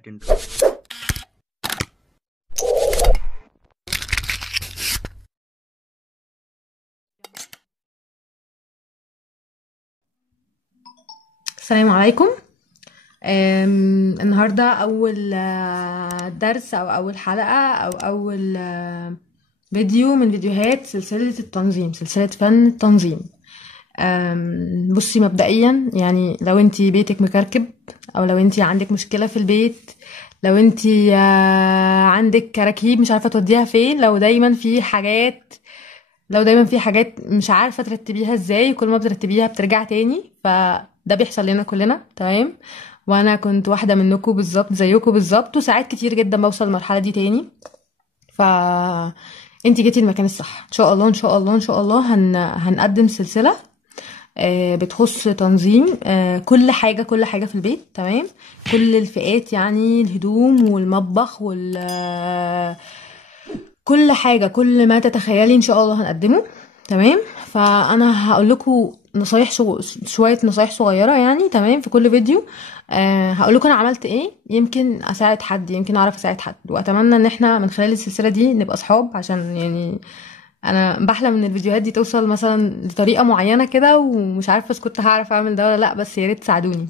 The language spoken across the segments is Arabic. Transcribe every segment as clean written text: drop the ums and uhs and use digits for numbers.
second. السلام عليكم. النهاردة أول درس أو أول حلقة أو أول فيديو من فيديوهات سلسلة التنظيم، سلسلة فن التنظيم. بصي، مبدئيا يعني لو انتي بيتك مكركب أو لو انتي عندك مشكلة في البيت، لو انتي عندك كراكيب مش عارفة توديها فين، لو دايما في حاجات مش عارفة ترتبيها ازاي، وكل ما بترتبيها بترجع تاني، فده بيحصل لنا كلنا. تمام، وانا كنت واحدة منكم بالظبط زيكم بالظبط، وساعات كتير جدا بوصل المرحلة دي تاني. ف انتي جيتي المكان الصح. ان شاء الله ان شاء الله ان شاء الله هنقدم سلسلة بتخص تنظيم كل حاجة في البيت. تمام، كل الفئات، يعني الهدوم والمطبخ كل حاجة، كل ما تتخيلي ان شاء الله هنقدمه. تمام، فانا هقول لكم نصايح شوية نصايح صغيرة يعني. تمام، في كل فيديو هقول لكم انا عملت ايه، يمكن اساعد حد، يمكن اعرف اساعد حد، واتمنى ان احنا من خلال السلسلة دي نبقى صحاب، عشان يعني انا بحلم ان الفيديوهات دي توصل مثلا لطريقة معينة كده، ومش عارفة بس كنت هعرف اعمل ده ولا لا، بس يا ريت تساعدوني.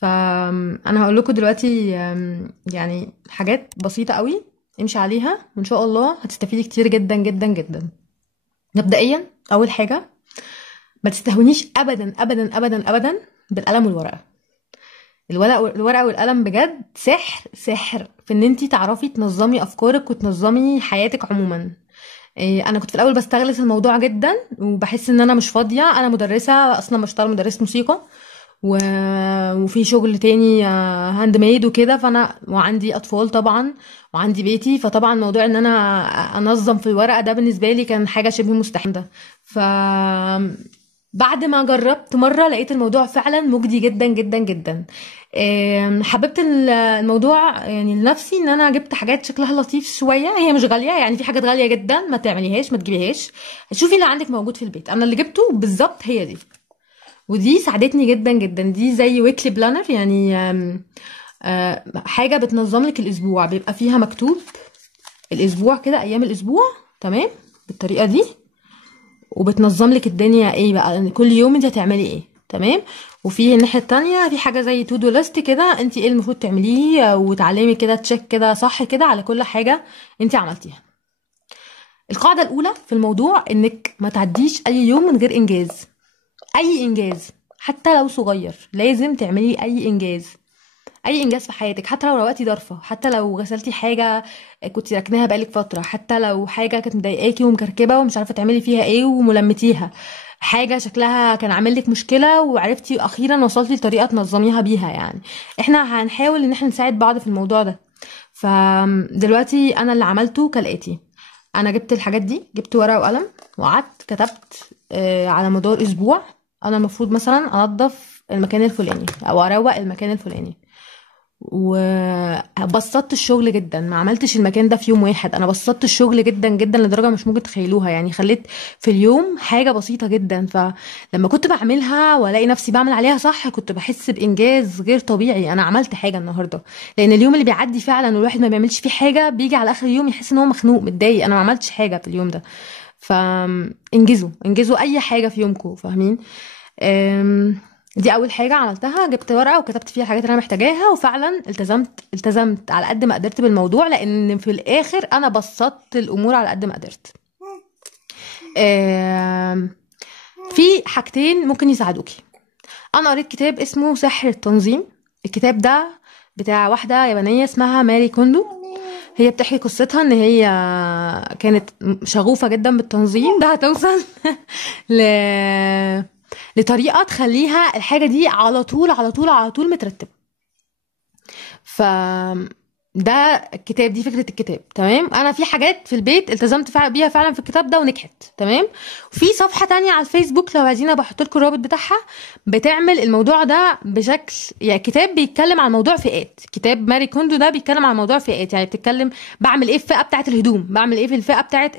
فانا هقول لكم دلوقتي يعني حاجات بسيطة قوي امشي عليها، وان شاء الله هتستفيدي كتير جدا جدا جدا. مبدئيا اول حاجة، ما تستهونيش ابدا ابدا ابدا ابدا بالقلم والورقة. الورقة والقلم بجد سحر في ان انتي تعرفي تنظمي افكارك وتنظمي حياتك عموما. انا كنت في الاول بستغلس الموضوع جدا، وبحس ان انا مش فاضيه. انا مدرسه اصلا، بشتغل مدرسه موسيقى وفي شغل تاني هاند ميد وكده، وعندي اطفال طبعا، وعندي بيتي، فطبعا موضوع ان انا انظم في الورقه ده بالنسبه لي كان حاجه شبه مستحيله. ف بعد ما جربت مرة لقيت الموضوع فعلا مجدي جدا جدا جدا. حببت الموضوع يعني لنفسي، ان انا جبت حاجات شكلها لطيف شوية، هي مش غالية يعني، في حاجات غالية جدا ما تعمليهاش، ما تجيبيهاش. شوفي اللي عندك موجود في البيت. انا اللي جبته بالظبط هي دي، ودي ساعدتني جدا جدا. دي زي ويكلي بلانر يعني، حاجة بتنظم لك الاسبوع، بيبقى فيها مكتوب الاسبوع كده، ايام الاسبوع. تمام، بالطريقة دي، وبتنظم لك الدنيا ايه بقى، ان كل يوم انت هتعملي ايه. تمام، وفي الناحيه التانية في حاجه زي تو دو ليست كده، انت ايه المفروض تعمليه، وتعلمي كده تشيك كده صح كده على كل حاجه انت عملتيها. القاعده الاولى في الموضوع انك ما تعديش اي يوم من غير انجاز. اي انجاز حتى لو صغير لازم تعملي اي انجاز. اي انجاز في حياتك، حتى لو روقتي ضرفه، حتى لو غسلتي حاجه كنت راكناها بقالك فتره، حتى لو حاجه كانت مضايقاكي ومكركبه ومش عارفه تعملي فيها ايه وملمتيها، حاجه شكلها كان عامل لك مشكله وعرفتي اخيرا وصلتي لطريقه تنظميها بيها يعني. احنا هنحاول ان احنا نساعد بعض في الموضوع ده. فدلوقتي انا اللي عملته كالاتي: انا جبت الحاجات دي، جبت ورقه وقلم، وقعدت كتبت على مدار اسبوع انا المفروض مثلا انضف المكان الفلاني او اروق المكان الفلاني. وبسطت الشغل جدا، ما عملتش المكان ده في يوم واحد، انا بسطت الشغل جدا جدا لدرجه مش ممكن تخيلوها يعني. خليت في اليوم حاجه بسيطه جدا، فلما كنت بعملها والاقي نفسي بعمل عليها صح كنت بحس بانجاز غير طبيعي. انا عملت حاجه النهارده، لان اليوم اللي بيعدي فعلا والواحد ما بيعملش فيه حاجه بيجي على اخر اليوم يحس ان هو مخنوق متضايق، انا ما عملتش حاجه في اليوم ده. فانجزوا اي حاجه في يومكم، فاهمين؟ دي اول حاجه عملتها، جبت ورقه وكتبت فيها الحاجات اللي انا محتاجاها، وفعلا التزمت على قد ما قدرت بالموضوع، لان في الاخر انا بسطت الامور على قد ما قدرت. في حاجتين ممكن يساعدوكي. انا قريت كتاب اسمه سحر التنظيم. الكتاب ده بتاع واحده يابانيه اسمها ماري كوندو. هي بتحكي قصتها ان هي كانت شغوفه جدا بالتنظيم ده، هتوصل ل لطريقه تخليها الحاجه دي على طول على طول على طول مترتبه. ف ده الكتاب، دي فكره الكتاب. تمام، انا في حاجات في البيت التزمت بيها فعلا في الكتاب ده ونجحت. تمام، وفي صفحه تانية على الفيسبوك لو عايزين بحط لكم الرابط بتاعها، بتعمل الموضوع ده بشكل يعني، كتاب بيتكلم عن موضوع فئات. كتاب ماري كوندو ده بيتكلم عن موضوع فئات، يعني بتتكلم بعمل ايه في الفئه بتاعه الهدوم، بعمل ايه في الفئه بتاعه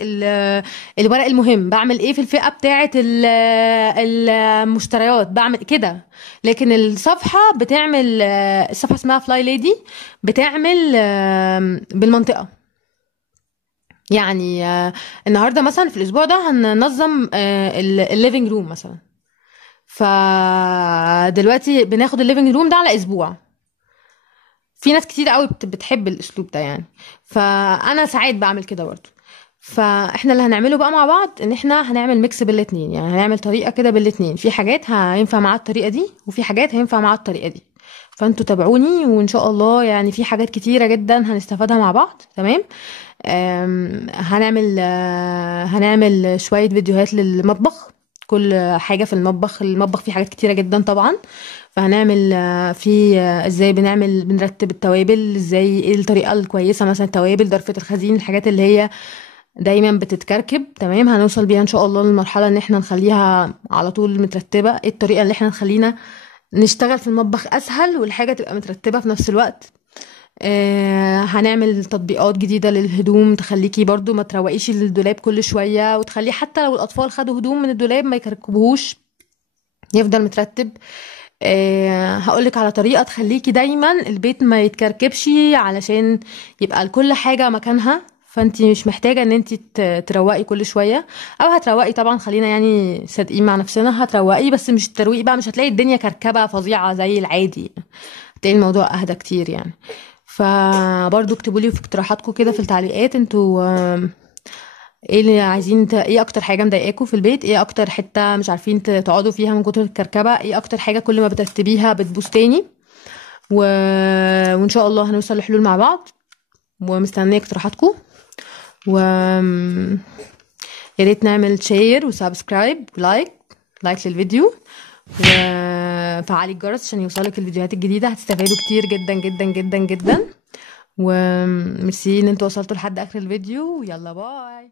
الورق المهم، بعمل ايه في الفئه بتاعه المشتريات، بعمل كده. لكن الصفحه بتعمل الصفحه اسمها فلاي ليدي، بتعمل بالمنطقة. يعني النهارده مثلا في الاسبوع ده هننظم الليفينج روم مثلا، فدلوقتي بناخد الليفينج روم ده على اسبوع. في ناس كتير قوي بتحب الاسلوب ده يعني، فانا ساعات بعمل كده برضو. فاحنا اللي هنعمله بقى مع بعض ان احنا هنعمل ميكس بالاتنين، يعني هنعمل طريقة كده بالاتنين، في حاجات هينفع معاها الطريقة دي وفي حاجات هينفع معاها الطريقة دي. فانتوا تابعوني وان شاء الله يعني في حاجات كتيرة جدا هنستفادها مع بعض. تمام. هنعمل شوية فيديوهات للمطبخ، كل حاجة في المطبخ فيه حاجات كتيرة جدا طبعا. فهنعمل في ازاي بنرتب التوابل، ازاي ايه الطريقة الكويسة، مثلا التوابل، ضرفة الخزين، الحاجات اللي هي دايما بتتكركب. تمام. هنوصل بيها ان شاء الله للمرحلة ان احنا نخليها على طول مترتبة. ايه الطريقة اللي احنا نخلينا نشتغل في المطبخ اسهل والحاجة تبقى مترتبة في نفس الوقت. هنعمل تطبيقات جديدة للهدوم تخليكي برضو ما تروقيش الدولاب كل شوية، وتخليه حتى لو الأطفال خدوا هدوم من الدولاب ما يكركبوهوش، يفضل مترتب. هقولك على طريقة تخليكي دايما البيت ما يتكركبش، علشان يبقى لكل حاجة مكانها. فانتي مش محتاجة ان انتي تروقي كل شوية، او هتروقي طبعا، خلينا يعني صادقين مع نفسنا، هتروقي بس مش الترويق بقى، مش هتلاقي الدنيا كركبة فظيعة زي العادي، هتلاقي الموضوع اهدى كتير يعني. فبرضو اكتبوا لي في اقتراحاتكم كده في التعليقات، انتوا ايه اللي عايزين ايه اكتر حاجه مضايقاكم في البيت، ايه اكتر حته مش عارفين تقعدوا فيها من كتر الكركبه، ايه اكتر حاجه كل ما بترتبيها بتبوظ تاني. و... وان شاء الله هنوصل لحلول مع بعض، ومستنيه اقتراحاتكم. و يا ريت نعمل شير وسبسكرايب لايك للفيديو، وفعلي الجرس عشان يوصلك الفيديوهات الجديده، هتستفادوا كتير جدا جدا جدا جدا. وميرسي ان انتوا وصلتوا لحد اخر الفيديو. يلا باي.